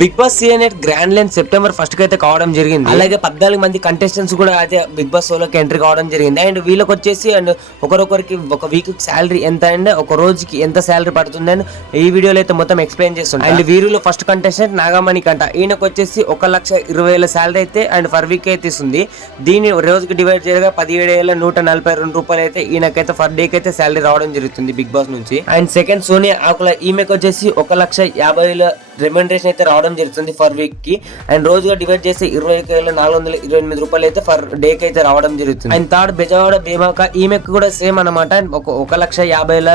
Big Boss season 8 grand line September 1 కి అయితే కావడం జరిగింది. అలాగే 14 మంది కంటెస్టెంట్స్ కూడా అయితే బిగ్ బాస్ షోలోకి ఎంట్రీ కావడం జరిగింది. అండ్ వీళ్ళకి వచ్చేసి అండ్ ఒకరొకరికి ఒక వీక్ శాలరీ ఎంత అండ్ ఒక రోజుకి ఎంత శాలరీ పడుతుంది అని ఈ వీడియోలో అయితే మొత్తం ఎక్స్ప్లెయిన్ చేస్తుంది. అండ్ వీరిలో ఫస్ట్ కంటెస్టెంట్ నాగమణి కంట, ఈయనకు వచ్చేసి 1,20,000 శాలరీ అయితే అండ్ ఫర్ వీక్ అయితే ఇస్తుంది. దీన్ని రోజుకి డివైడ్ చేయగా 17,142 రూపాయలు అయితే ఈయనకైతే ఫర్ డేకి అయితే శాలరీ రావడం జరుగుతుంది బిగ్ బాస్ నుంచి. అండ్ సెకండ్ సోనియా ఆకుల, ఈమెకు వచ్చేసి 1,50,000 రెమ్యూనరేషన్ అయితే రావడం జరుగుతుంది ఫర్ వీక్ కి. అండ్ రోజుగా డివైడ్ చేస్తే 21,428 రూపాయలు అయితే ఫర్ డే కి అయితే రావడం జరుగుతుంది. అండ్ థర్డ్ బెజవాడ భీమాక, ఈమెకు కూడా సేమ్ అనమాట. 1,50,000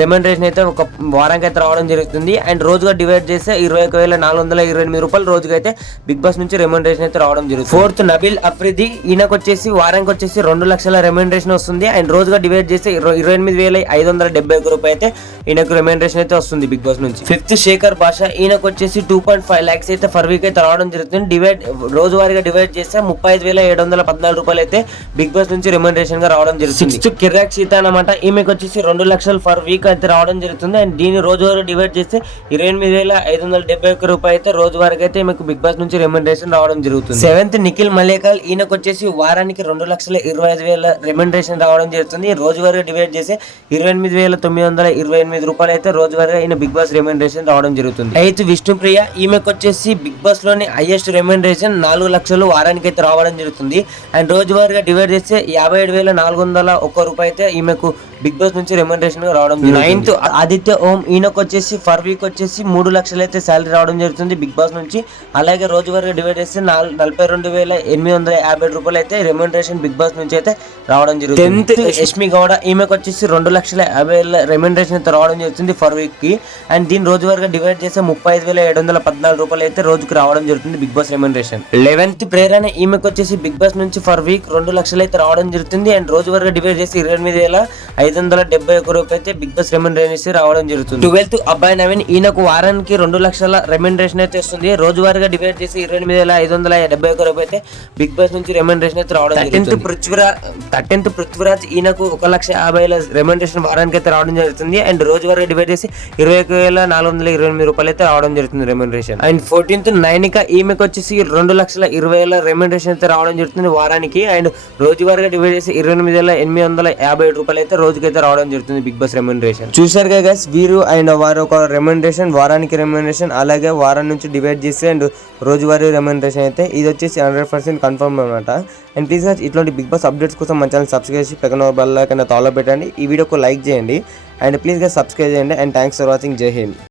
రెమ్యూనరేషన్ అయితే ఒక వారానికి అయితే రావడం జరుగుతుంది. అండ్ రోజుగా డివైడ్ చేస్తే 21,428 రూపాయలు రోజుగా అయితే బిగ్ బాస్ నుంచి రెమ్యూనరేషన్ అయితే రావడం జరుగుతుంది. ఫోర్త్ నబీల్ అఫ్రిది, ఈయనకు వచ్చేసి వారానికి వచ్చేసి 2 లక్షల రెమ్యూనరేషన్ వస్తుంది. అండ్ రోజుగా డివైడ్ చేస్తే 28,571 రూపాయలు అయితే ఈయనకు రెమ్యూనరేషన్ అయితే వస్తుంది బిగ్ బాస్ నుంచి. ఫిఫ్త్ శేఖర్ భాష, ఈయనకు వచ్చేసి 2.5 lakhs అయితే ఫర్ వీక్ అయితే రావడం జరుగుతుంది. రోజువారీగా డివైడ్ చేస్తే 35,714 రూపాయలు అయితే బిగ్ బాస్ నుంచి రెమ్యూనరేషన్ గా రావడం జరుగుతుంది. సిక్స్త్ కిరాక్ సీత అనమాట, ఈమెకు వచ్చేసి 2 లక్షలు ఫర్ వీక్ అయితే రావడం జరుగుతుంది. అండ్ దీన్ని రోజువారీ డివైడ్ చేస్తే 28,571 రూపాయలు అయితే రోజువారీగా అయితే ఈమెకు బిగ్ బాస్ నుంచి రెమ్యూనరేషన్ రావడం జరుగుతుంది. సెవెంత్ నిఖిల్ మలేకల్, ఈయనకు వచ్చేసి వారానికి 2,25,000 రెమ్యూనరేషన్ రావడం జరుగుతుంది. రోజువారీగా డివైడ్ చేస్తే 28,928 రూపాయలు అయితే రోజువారీగా ఈయన బిగ్ బాస్ రెమ్యూనరేషన్ రావడం జరుగుతుంది. ఎయిత్ విష్ణుప్రియ, ఈమెకు వచ్చేసి బిగ్ బాస్ లోని హైయెస్ట్ రెమ్యూనరేషన్ 4 లక్షలు వారానికి అయితే రావడం జరుగుతుంది. అండ్ రోజువారీగా డివైడ్ చేస్తే 57,401 రూపాయలు అయితే ఈమెకు బిగ్ బాస్ నుంచి రెమ్యూనరేషన్ రావడం జరుగుతుంది. నైన్త్ ఆదిత్య ఓం, ఈయనకు వచ్చేసి ఫర్ వీక్ వచ్చేసి 3 లక్షలు అయితే శాలరీ రావడం జరుగుతుంది బిగ్ బాస్ నుంచి. అలాగే రోజువారీగా డివైడ్ చేస్తే 42,850 రూపాయలు అయితే రెమ్యూనరేషన్ బిగ్ బాస్ నుంచి అయితే రావడం జరుగుతుంది. 10th యష్మి గౌడ, ఈమెకు వచ్చేసి 2,50,000 రెమ్యూనరేషన్ అయితే రావడం జరుగుతుంది ఫర్ వీక్ కి. అండ్ దీని రోజువారీగా డివైడ్ చేస్తే 35,714 రూపాయలు అయితే రోజుకి రావడం జరుగుతుంది బిగ్ బాస్ రెమ్యూనరేషన్. 11th ప్రేరణ, ఈమెకు వచ్చేసి బిగ్ బాస్ నుంచి ఫర్ వీక్ 2 లక్షలు అయితే రావడం జరుగుతుంది. అండ్ రోజువారీగా డివైడ్ చేసి 28,571 రూపాయలు అయితే బిగ్ బాస్ రెమ్యూనరేషన్ రావడం జరుగుతుంది. 12th అబ్బాయి నవీన్, ఈయనకు వారానికి 2 లక్షల రెమ్యూనరేషన్ అయితే వస్తుంది. రోజువారీగా డివైడ్ చేసి 28,571 రూపాయలు అయితే బిగ్ బాస్ నుంచి రెమ్యూనరేషన్ అయితే రావడం జరుగుతుంది. 13th పృథ్వీరాజ్, ఈయనకు 1,50,000 రెమ్యూనరేషన్ వారానికి అయితే రావడం జరుగుతుంది. అండ్ రోజువారీగా డివైడ్ చేసి 21,428 రూపాయలు అయితే రావడం జరుగుతుంది రెమ్యూనరేషన్. అండ్ 14th నైనిక, ఈమెకు వచ్చేసి 2,20,000 రెమ్యూనరేషన్ అయితే రావడం జరుగుతుంది వారానికి. అండ్ రోజువారీగా డివైడ్ చేసి 28,857 రూపాయలు అయితే రోజుకైతే రావడం జరుగుతుంది బిగ్ బాస్ రెమ్యూనరేషన్. చూసారు కదా గైస్, వీరు అండ్ వారు ఒక రెమ్యూనరేషన్, వారానికి రెమ్యూనరేషన్, అలాగే వారం నుంచి డివైడ్ చేసి అండ్ రోజువారీ రెమ్యూనరేషన్ అయితే ఇది వచ్చేసి 100% కన్ఫర్మ్ అనమాట. అండ్ ప్లీజ్ గైస్, ఇట్లాంటి బిగ్ బాస్ అప్డేట్స్ కోసం మన ఛానల్ సబ్స్క్రైబ్ చేసి పక్కన బెల్ ఐకాన్ తాలో పెట్టండి. ఈ వీడియోకి లైక్ చేయండి అండ్ ప్లీజ్ గైస్ సబ్స్క్రైబ్ చేయండి. And thanks for watching. జై హింద్.